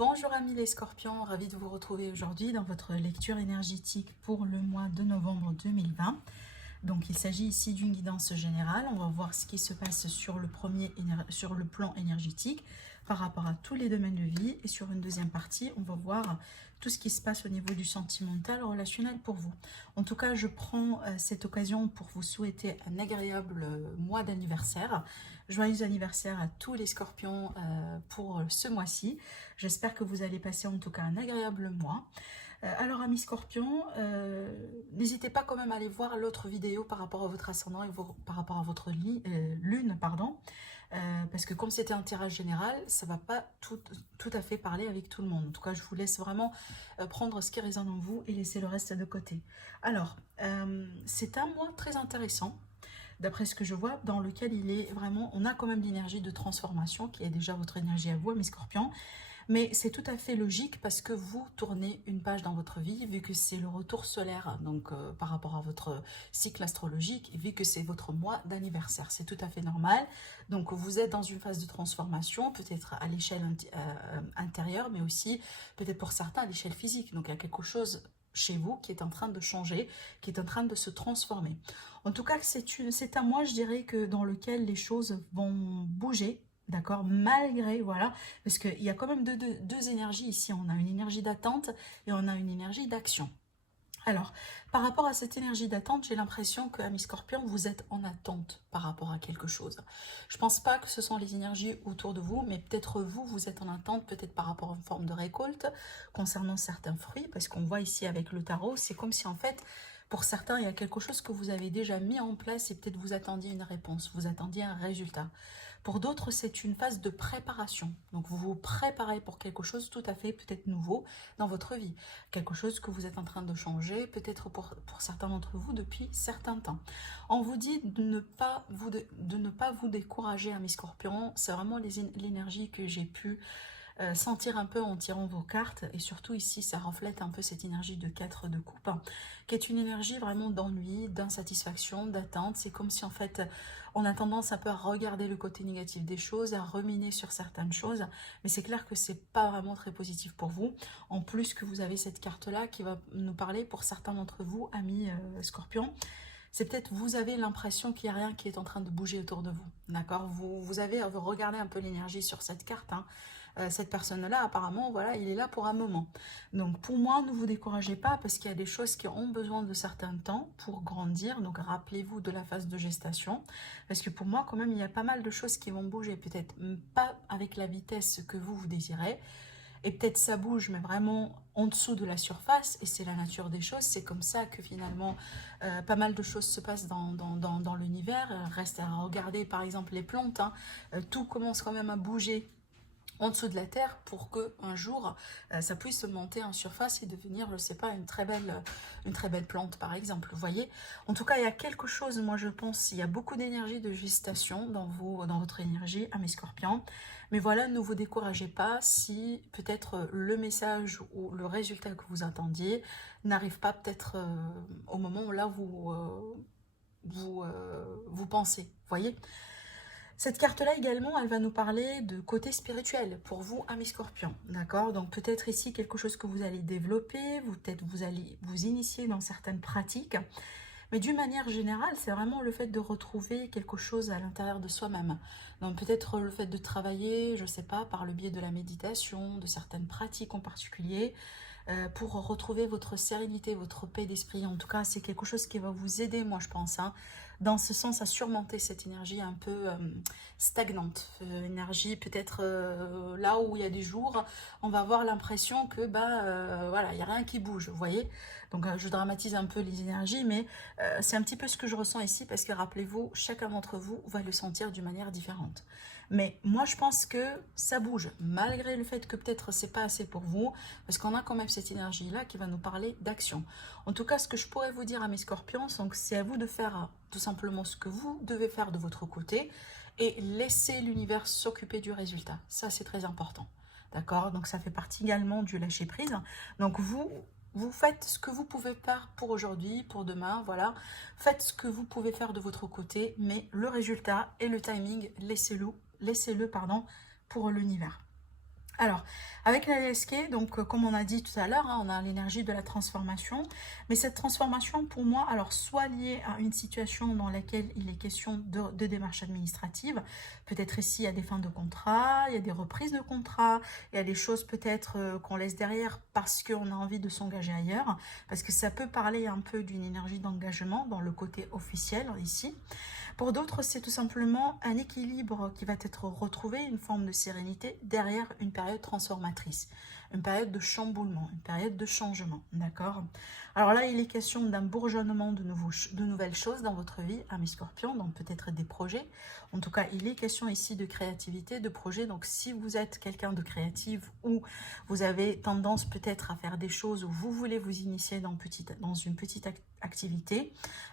Bonjour amis les scorpions, ravi de vous retrouver aujourd'hui dans votre lecture énergétique pour le mois de novembre 2020. Donc il s'agit ici d'une guidance générale, on va voir ce qui se passe sur le plan énergétique par rapport à tous les domaines de vie, et sur une deuxième partie on va voir tout ce qui se passe au niveau du sentimental, relationnel pour vous. En tout cas je prends cette occasion pour vous souhaiter un agréable mois d'anniversaire. Joyeux anniversaire à tous les scorpions pour ce mois-ci. J'espère que vous allez passer en tout cas un agréable mois. Alors amis scorpions, n'hésitez pas quand même à aller voir l'autre vidéo par rapport à votre ascendant et par rapport à votre lune, pardon. Parce que comme c'était un tirage général, ça ne va pas tout à fait parler avec tout le monde. En tout cas, je vous laisse vraiment prendre ce qui résonne en vous et laisser le reste de côté. Alors, c'est un mois très intéressant, d'après ce que je vois, dans lequel il est vraiment, on a quand même l'énergie de transformation, qui est déjà votre énergie à vous, mes scorpions. Mais c'est tout à fait logique parce que vous tournez une page dans votre vie, vu que c'est le retour solaire, donc par rapport à votre cycle astrologique, et vu que c'est votre mois d'anniversaire. C'est tout à fait normal. Donc vous êtes dans une phase de transformation, peut-être à l'échelle intérieure, mais aussi peut-être pour certains à l'échelle physique. Donc il y a quelque chose chez vous qui est en train de changer, qui est en train de se transformer. En tout cas, c'est un mois, je dirais, que dans lequel les choses vont bouger. D'accord, malgré, voilà, parce qu'il y a quand même deux énergies ici. On a une énergie d'attente et on a une énergie d'action. Alors, par rapport à cette énergie d'attente, j'ai l'impression que, amis scorpions, vous êtes en attente par rapport à quelque chose. Je ne pense pas que ce sont les énergies autour de vous, mais peut-être vous, vous êtes en attente, peut-être par rapport à une forme de récolte, concernant certains fruits, parce qu'on voit ici avec le tarot, c'est comme si en fait, pour certains, il y a quelque chose que vous avez déjà mis en place et peut-être vous attendiez une réponse, vous attendiez un résultat. Pour d'autres, c'est une phase de préparation. Donc, vous vous préparez pour quelque chose tout à fait peut-être nouveau dans votre vie. Quelque chose que vous êtes en train de changer, peut-être pour certains d'entre vous depuis certains temps. On vous dit de ne pas vous décourager, mes scorpions. C'est vraiment l'énergie que j'ai pu sentir un peu en tirant vos cartes, et surtout ici ça reflète un peu cette énergie de 4 de coupe, qui est une énergie vraiment d'ennui, d'insatisfaction, d'attente. C'est comme si en fait on a tendance un peu à regarder le côté négatif des choses, à ruminer sur certaines choses, mais c'est clair que c'est pas vraiment très positif pour vous. En plus que vous avez cette carte là qui va nous parler pour certains d'entre vous, amis scorpions, c'est peut-être vous avez l'impression qu'il n'y a rien qui est en train de bouger autour de vous, d'accord, vous avez regardé un peu l'énergie sur cette carte, cette personne-là, apparemment, voilà, il est là pour un moment. Donc, pour moi, ne vous découragez pas parce qu'il y a des choses qui ont besoin de certains temps pour grandir. Donc, rappelez-vous de la phase de gestation. Parce que pour moi, quand même, il y a pas mal de choses qui vont bouger. Peut-être pas avec la vitesse que vous désirez. Et peut-être ça bouge, mais vraiment en dessous de la surface. Et c'est la nature des choses. C'est comme ça que finalement, pas mal de choses se passent dans l'univers. Reste à regarder, par exemple, les plantes. Tout commence quand même à bouger en dessous de la terre pour que un jour ça puisse monter en surface et devenir, je sais pas, une très belle plante par exemple, vous voyez. En tout cas, il y a quelque chose, moi je pense, il y a beaucoup d'énergie de gestation dans votre énergie, mes scorpions. Mais voilà, ne vous découragez pas si peut-être le message ou le résultat que vous attendiez n'arrive pas peut-être au moment où là vous pensez, vous voyez. Cette carte-là également, elle va nous parler de côté spirituel pour vous, amis scorpions, d'accord. Donc peut-être ici quelque chose que vous allez développer, peut-être vous allez vous initier dans certaines pratiques, mais d'une manière générale, c'est vraiment le fait de retrouver quelque chose à l'intérieur de soi-même. Donc peut-être le fait de travailler, je ne sais pas, par le biais de la méditation, de certaines pratiques en particulier, pour retrouver votre sérénité, votre paix d'esprit. En tout cas, c'est quelque chose qui va vous aider, moi je pense, dans ce sens, à surmonter cette énergie un peu stagnante. Énergie peut-être là où il y a des jours, on va avoir l'impression que voilà, il n'y a rien qui bouge, vous voyez. Donc je dramatise un peu les énergies, mais c'est un petit peu ce que je ressens ici, parce que rappelez-vous, chacun d'entre vous va le sentir d'une manière différente. Mais moi, je pense que ça bouge, malgré le fait que peut-être c'est pas assez pour vous, parce qu'on a quand même cette énergie-là qui va nous parler d'action. En tout cas, ce que je pourrais vous dire à mes scorpions, c'est à vous de faire tout simplement ce que vous devez faire de votre côté et laisser l'univers s'occuper du résultat. Ça, c'est très important. D'accord? Donc, ça fait partie également du lâcher-prise. Donc, vous faites ce que vous pouvez faire pour aujourd'hui, pour demain, voilà. Faites ce que vous pouvez faire de votre côté, mais le résultat et le timing, laissez-le, pour l'univers. Alors, avec la LSK, donc comme on a dit tout à l'heure, hein, on a l'énergie de la transformation. Mais cette transformation, pour moi, alors soit liée à une situation dans laquelle il est question de démarches administratives, peut-être ici il y a des fins de contrat, il y a des reprises de contrat, il y a des choses peut-être qu'on laisse derrière parce qu'on a envie de s'engager ailleurs, parce que ça peut parler un peu d'une énergie d'engagement dans le côté officiel ici. Pour d'autres, c'est tout simplement un équilibre qui va être retrouvé, une forme de sérénité derrière une période transformatrice, une période de chamboulement, une période de changement, d'accord? Alors là, il est question d'un bourgeonnement de nouvelles choses dans votre vie, mes scorpions, donc peut-être des projets. En tout cas, il est question ici de créativité, de projets. Donc si vous êtes quelqu'un de créatif ou vous avez tendance peut-être à faire des choses où vous voulez vous initier dans une petite activité,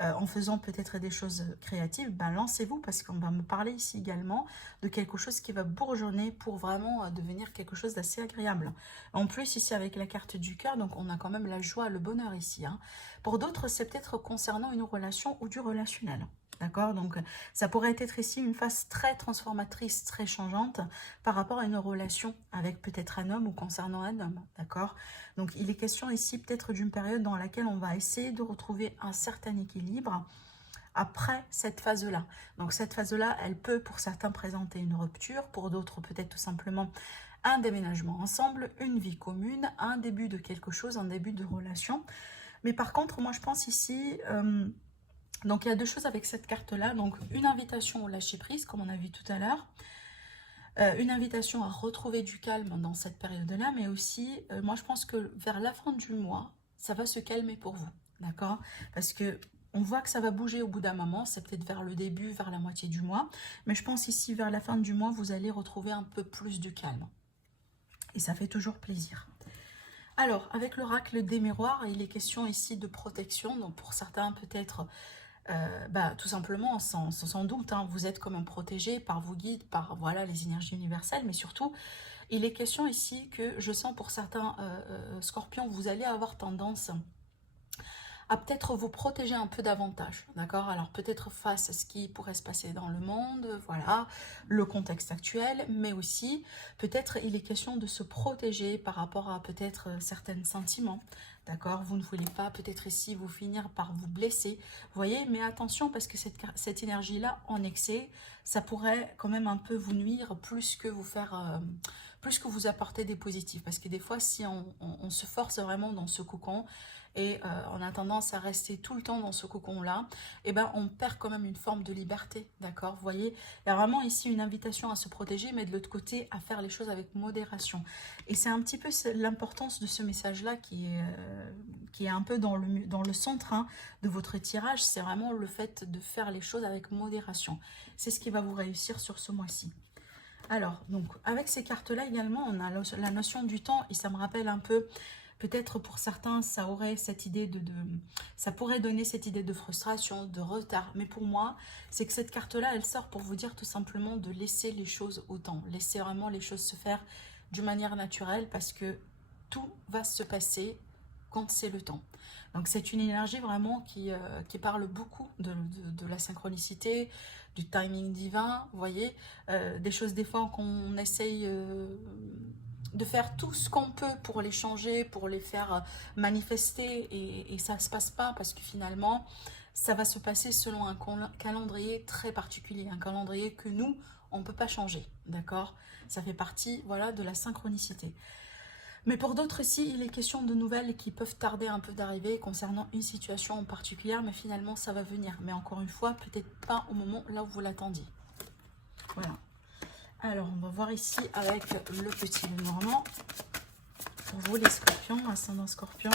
en faisant peut-être des choses créatives, ben lancez-vous parce qu'on va me parler ici également de quelque chose qui va bourgeonner pour vraiment devenir quelque chose d'assez agréable. En plus, ici avec la carte du cœur, donc on a quand même la joie, le bonheur ici. Hein. Pour d'autres, c'est peut-être concernant une relation ou du relationnel. D'accord? Donc, ça pourrait être ici une phase très transformatrice, très changeante par rapport à une relation avec peut-être un homme ou concernant un homme. D'accord? Donc, il est question ici peut-être d'une période dans laquelle on va essayer de retrouver un certain équilibre après cette phase-là. Donc, cette phase-là, elle peut pour certains présenter une rupture, pour d'autres peut-être tout simplement un déménagement ensemble, une vie commune, un début de quelque chose, un début de relation. Mais par contre, moi, je pense ici... donc, il y a deux choses avec cette carte-là. Donc, une invitation au lâcher-prise, comme on a vu tout à l'heure. Une invitation à retrouver du calme dans cette période-là. Mais aussi, moi, je pense que vers la fin du mois, ça va se calmer pour vous. D'accord? Parce que on voit que ça va bouger au bout d'un moment. C'est peut-être vers le début, vers la moitié du mois. Mais je pense ici, vers la fin du mois, vous allez retrouver un peu plus de calme. Et ça fait toujours plaisir. Alors, avec l'oracle des miroirs, il est question ici de protection. Donc, pour certains, peut-être... tout simplement, sans doute, hein, vous êtes quand même protégé par vos guides, par voilà, les énergies universelles, mais surtout, il est question ici que je sens pour certains scorpions, vous allez avoir tendance à peut-être vous protéger un peu davantage, d'accord? Alors peut-être face à ce qui pourrait se passer dans le monde, voilà, le contexte actuel, mais aussi peut-être il est question de se protéger par rapport à peut-être certains sentiments, d'accord? Vous ne voulez pas peut-être ici vous finir par vous blesser, vous voyez? Mais attention parce que cette énergie-là en excès, ça pourrait quand même un peu vous nuire plus que vous faire... plus que vous apporter des positifs, parce que des fois si on se force vraiment dans ce cocon, et on a tendance à rester tout le temps dans ce cocon-là, et ben on perd quand même une forme de liberté, d'accord? Vous voyez, il y a vraiment ici une invitation à se protéger, mais de l'autre côté, à faire les choses avec modération. Et c'est un petit peu l'importance de ce message-là qui est un peu dans le centre hein, de votre tirage, c'est vraiment le fait de faire les choses avec modération. C'est ce qui va vous réussir sur ce mois-ci. Alors, donc, avec ces cartes-là également, on a la notion du temps, et ça me rappelle un peu... Peut-être pour certains, ça aurait cette idée ça pourrait donner cette idée de frustration, de retard. Mais pour moi, c'est que cette carte-là, elle sort pour vous dire tout simplement de laisser les choses au temps. Laisser vraiment les choses se faire d'une manière naturelle parce que tout va se passer quand c'est le temps. Donc c'est une énergie vraiment qui parle beaucoup de la synchronicité, du timing divin, vous voyez, des choses des fois qu'on essaye... de faire tout ce qu'on peut pour les changer, pour les faire manifester et ça ne se passe pas parce que finalement ça va se passer selon un calendrier très particulier, un calendrier que nous on ne peut pas changer, d'accord? Ça fait partie voilà, de la synchronicité. Mais pour d'autres ici, il est question de nouvelles qui peuvent tarder un peu d'arriver concernant une situation en particulier, mais finalement ça va venir. Mais encore une fois, peut-être pas au moment là où vous l'attendiez. Voilà. Alors, on va voir ici avec le petit Lenormand. Pour vous, les scorpions, ascendant scorpion,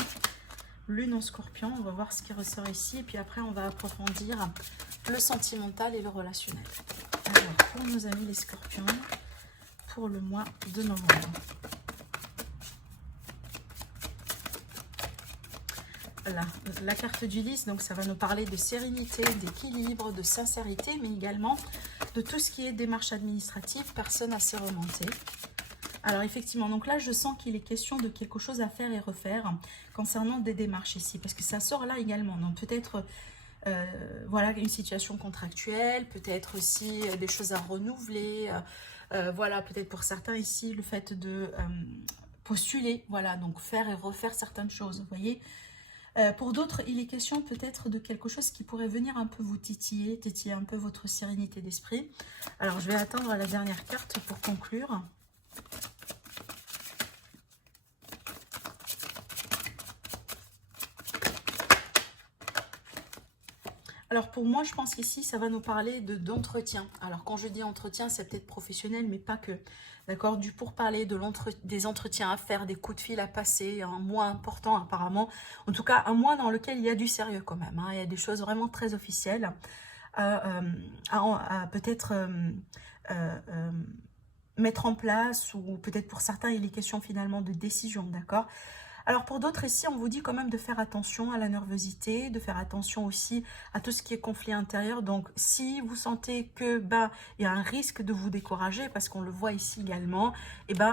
lune en scorpion, on va voir ce qui ressort ici. Et puis après, on va approfondir le sentimental et le relationnel. Alors, pour nos amis les scorpions, pour le mois de novembre. Voilà, la carte du 10, donc ça va nous parler de sérénité, d'équilibre, de sincérité, mais également de tout ce qui est démarche administrative, personne assez remontée. Alors effectivement, donc là je sens qu'il est question de quelque chose à faire et refaire concernant des démarches ici, parce que ça sort là également. Donc peut-être voilà une situation contractuelle, peut-être aussi des choses à renouveler, Voilà, peut-être pour certains ici, le fait de postuler, voilà, donc faire et refaire certaines choses, vous voyez. Pour d'autres, il est question peut-être de quelque chose qui pourrait venir un peu vous titiller, titiller un peu votre sérénité d'esprit. Alors, je vais attendre la dernière carte pour conclure. Alors pour moi, je pense qu'ici, ça va nous parler d'entretien. Alors quand je dis entretien, c'est peut-être professionnel, mais pas que. D'accord, du pourparler, des entretiens à faire, des coups de fil à passer, un mois important apparemment. En tout cas, un mois dans lequel il y a du sérieux quand même. Hein. Il y a des choses vraiment très officielles à peut-être mettre en place, ou peut-être pour certains, il est question finalement de décision, d'accord ? Alors pour d'autres ici, on vous dit quand même de faire attention à la nervosité, de faire attention aussi à tout ce qui est conflit intérieur. Donc si vous sentez que il y a un risque de vous décourager, parce qu'on le voit ici également,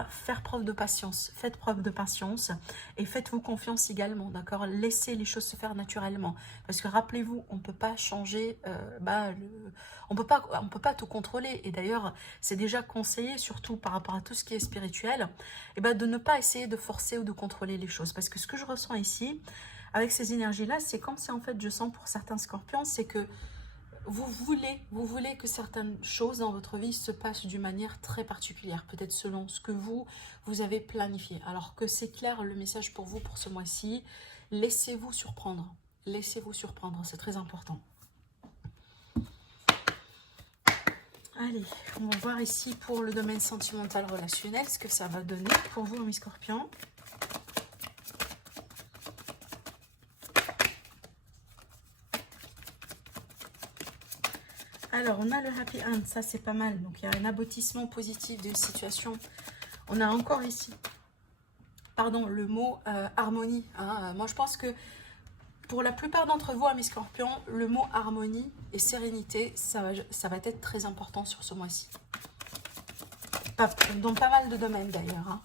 faire preuve de patience. Faites preuve de patience et faites-vous confiance également, d'accord? Laissez les choses se faire naturellement. Parce que rappelez-vous, on ne peut pas changer, on peut pas tout contrôler. Et d'ailleurs, c'est déjà conseillé, surtout par rapport à tout ce qui est spirituel, de ne pas essayer de forcer ou de contrôler les choses. Parce que ce que je ressens ici, avec ces énergies-là, c'est comme si en fait je sens pour certains scorpions, c'est que vous voulez que certaines choses dans votre vie se passent d'une manière très particulière, peut-être selon ce que vous avez planifié. Alors que c'est clair le message pour vous pour ce mois-ci, laissez-vous surprendre. Laissez-vous surprendre, c'est très important. Allez, on va voir ici pour le domaine sentimental relationnel, ce que ça va donner pour vous, mes scorpions. Alors, on a le happy end, ça c'est pas mal. Donc, il y a un aboutissement positif d'une situation. On a encore ici, pardon, le mot harmonie. Hein. Moi, je pense que pour la plupart d'entre vous, mes scorpions, le mot harmonie et sérénité, ça va être très important sur ce mois-ci. Dans pas mal de domaines d'ailleurs. Hein.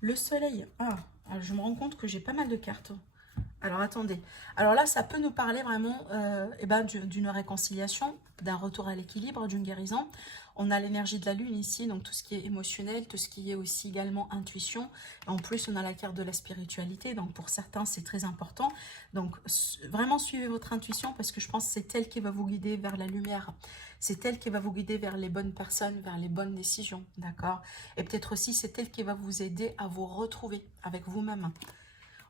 Le soleil. Alors je me rends compte que j'ai pas mal de cartes. Alors attendez. Alors là, ça peut nous parler vraiment d'une réconciliation, d'un retour à l'équilibre, d'une guérison. On a l'énergie de la lune ici, donc tout ce qui est émotionnel, tout ce qui est aussi également intuition. En plus, on a la carte de la spiritualité, donc pour certains, c'est très important. Donc vraiment, suivez votre intuition parce que je pense que c'est elle qui va vous guider vers la lumière. C'est elle qui va vous guider vers les bonnes personnes, vers les bonnes décisions, d'accord? Et peut-être aussi, c'est elle qui va vous aider à vous retrouver avec vous-même.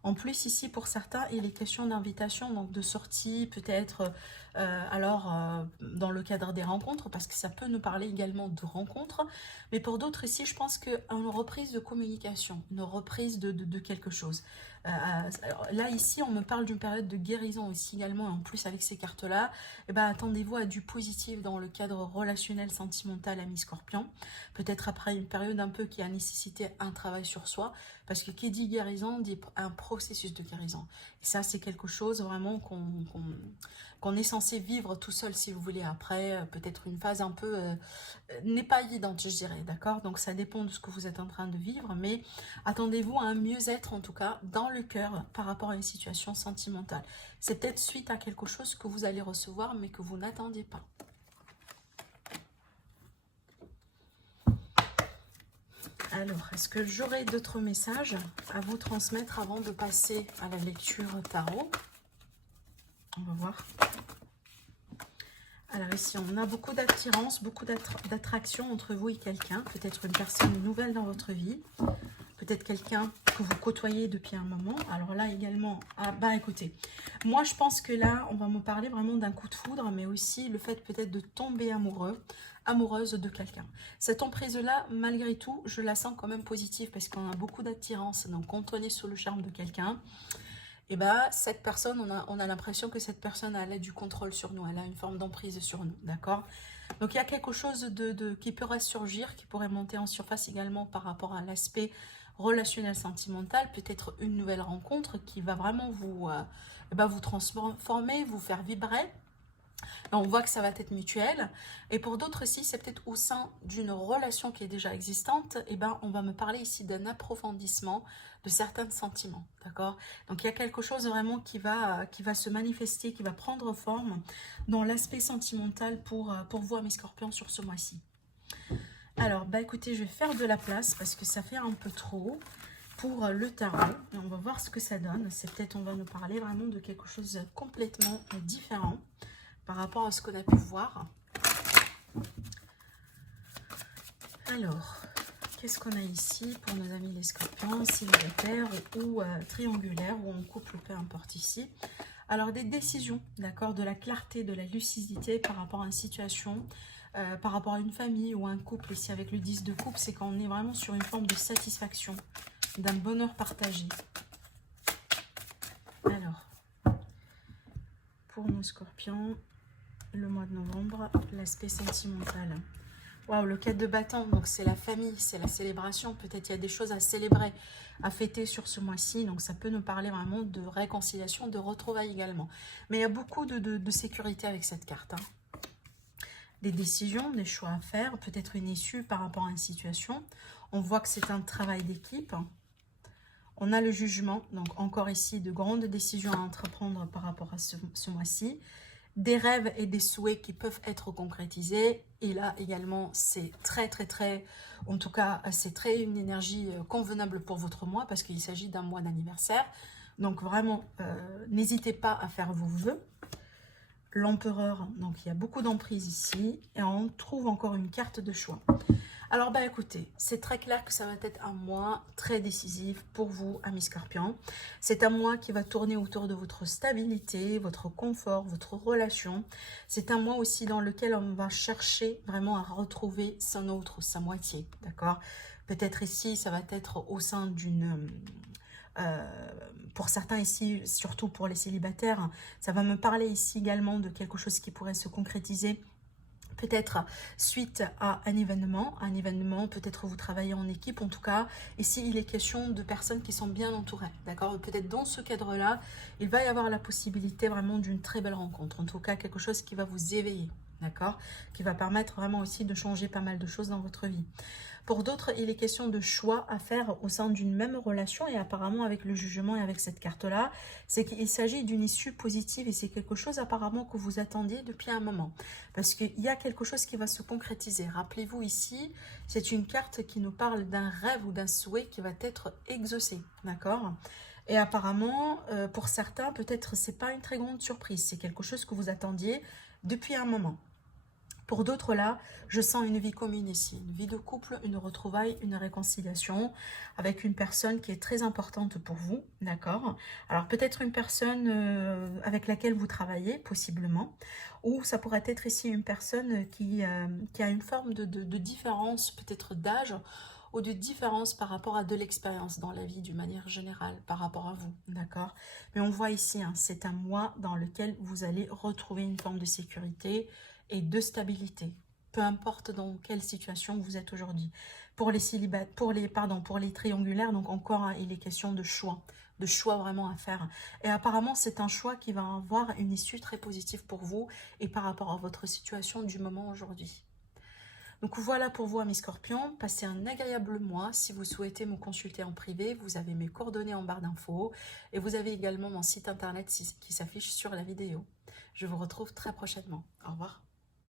En plus, ici, pour certains, il est question d'invitation, donc de sortie, peut-être dans le cadre des rencontres, parce que ça peut nous parler également de rencontres. Mais pour d'autres, ici, je pense qu'une reprise de communication, une reprise de quelque chose. Là, ici, on me parle d'une période de guérison aussi également, et en plus, avec ces cartes-là, attendez-vous à du positif dans le cadre relationnel, sentimental, ami scorpion. Peut-être après une période un peu qui a nécessité un travail sur soi, parce que qui dit guérison dit un processus de guérison. Et ça, c'est quelque chose vraiment qu'on est censé vivre tout seul, si vous voulez. Après, peut-être une phase un peu n'est pas évidente, je dirais, d'accord? Donc, ça dépend de ce que vous êtes en train de vivre, mais attendez-vous à un mieux-être, en tout cas, dans le cœur, par rapport à une situation sentimentale. C'est peut-être suite à quelque chose que vous allez recevoir, mais que vous n'attendiez pas. Alors, est-ce que j'aurai d'autres messages à vous transmettre avant de passer à la lecture tarot? On va voir. Alors ici, on a beaucoup d'attirance, beaucoup d'attraction entre vous et quelqu'un. Peut-être une personne nouvelle dans votre vie. Peut-être quelqu'un que vous côtoyez depuis un moment. Alors là également, écoutez, moi je pense que là, on va me parler vraiment d'un coup de foudre, mais aussi le fait peut-être de tomber amoureuse de quelqu'un. Cette emprise-là, malgré tout, je la sens quand même positive parce qu'on a beaucoup d'attirance. Donc quand on est sous le charme de quelqu'un, cette personne, on a l'impression que cette personne elle a du contrôle sur nous, elle a une forme d'emprise sur nous, d'accord? Donc il y a quelque chose qui pourrait surgir, qui pourrait monter en surface également par rapport à l'aspect relationnel sentimental, peut-être une nouvelle rencontre qui va vraiment vous transformer, vous faire vibrer. Là, on voit que ça va être mutuel. Et pour d'autres aussi, c'est peut-être au sein d'une relation qui est déjà existante, et ben, on va me parler ici d'un approfondissement de certains sentiments, d'accord? Donc, il y a quelque chose vraiment qui va se manifester, qui va prendre forme dans l'aspect sentimental pour vous, mes scorpions, sur ce mois-ci. Alors, bah écoutez, je vais faire de la place parce que ça fait un peu trop pour le tarot. Et on va voir ce que ça donne. C'est peut-être, on va nous parler vraiment de quelque chose de complètement différent par rapport à ce qu'on a pu voir. Alors, qu'est-ce qu'on a ici pour nos amis les scorpions, célibataires ou triangulaires ou en couple, peu importe ici. Alors, des décisions, d'accord, de la clarté, de la lucidité par rapport à une situation, par rapport à une famille ou un couple. Ici, avec le 10 de coupe, c'est qu'on est vraiment sur une forme de satisfaction, d'un bonheur partagé. Alors, pour nos scorpions, le mois de novembre, l'aspect sentimental. Waouh, le 4 de bâton, donc c'est la famille, c'est la célébration. Peut-être il y a des choses à célébrer, à fêter sur ce mois-ci. Donc ça peut nous parler vraiment de réconciliation, de retrouvailles également. Mais il y a beaucoup de sécurité avec cette carte. Des décisions, des choix à faire, peut-être une issue par rapport à une situation. On voit que c'est un travail d'équipe. On a le jugement, donc encore ici de grandes décisions à entreprendre par rapport à ce mois-ci. Des rêves et des souhaits qui peuvent être concrétisés. Et là également, c'est très, en tout cas, c'est très une énergie convenable pour votre mois parce qu'il s'agit d'un mois d'anniversaire. Donc vraiment, n'hésitez pas à faire vos vœux. L'empereur, donc il y a beaucoup d'emprise ici. Et on trouve encore une carte de choix. Alors, bah écoutez, c'est très clair que ça va être un mois très décisif pour vous, amis scorpions. C'est un mois qui va tourner autour de votre stabilité, votre confort, votre relation. C'est un mois aussi dans lequel on va chercher vraiment à retrouver son autre, sa moitié, d'accord? Peut-être ici, ça va être au sein d'une... pour certains ici, surtout pour les célibataires, ça va me parler ici également de quelque chose qui pourrait se concrétiser peut-être suite à un événement, peut-être vous travaillez en équipe, en tout cas, ici il est question de personnes qui sont bien entourées, d'accord? Peut-être dans ce cadre-là, il va y avoir la possibilité vraiment d'une très belle rencontre, en tout cas quelque chose qui va vous éveiller, d'accord? Qui va permettre vraiment aussi de changer pas mal de choses dans votre vie. Pour d'autres, il est question de choix à faire au sein d'une même relation et apparemment avec le jugement et avec cette carte-là, c'est qu'il s'agit d'une issue positive et c'est quelque chose apparemment que vous attendiez depuis un moment. Parce qu'il y a quelque chose qui va se concrétiser. Rappelez-vous ici, c'est une carte qui nous parle d'un rêve ou d'un souhait qui va être exaucé, d'accord ? Et apparemment, pour certains, peut-être c'est pas une très grande surprise, c'est quelque chose que vous attendiez depuis un moment. Pour d'autres, là, je sens une vie commune ici, une vie de couple, une retrouvaille, une réconciliation avec une personne qui est très importante pour vous, d'accord? Alors peut-être une personne avec laquelle vous travaillez, possiblement, ou ça pourrait être ici une personne qui a une forme de différence, peut-être d'âge, ou de différence par rapport à de l'expérience dans la vie d'une manière générale, par rapport à vous, d'accord? Mais on voit ici, hein, c'est un mois dans lequel vous allez retrouver une forme de sécurité, et de stabilité, peu importe dans quelle situation vous êtes aujourd'hui. Pour les pour les triangulaires, donc encore, hein, il est question de choix vraiment à faire. Et apparemment, c'est un choix qui va avoir une issue très positive pour vous et par rapport à votre situation du moment aujourd'hui. Donc voilà pour vous, amis scorpions, passez un agréable mois. Si vous souhaitez me consulter en privé, vous avez mes coordonnées en barre d'infos et vous avez également mon site internet qui s'affiche sur la vidéo. Je vous retrouve très prochainement. Au revoir.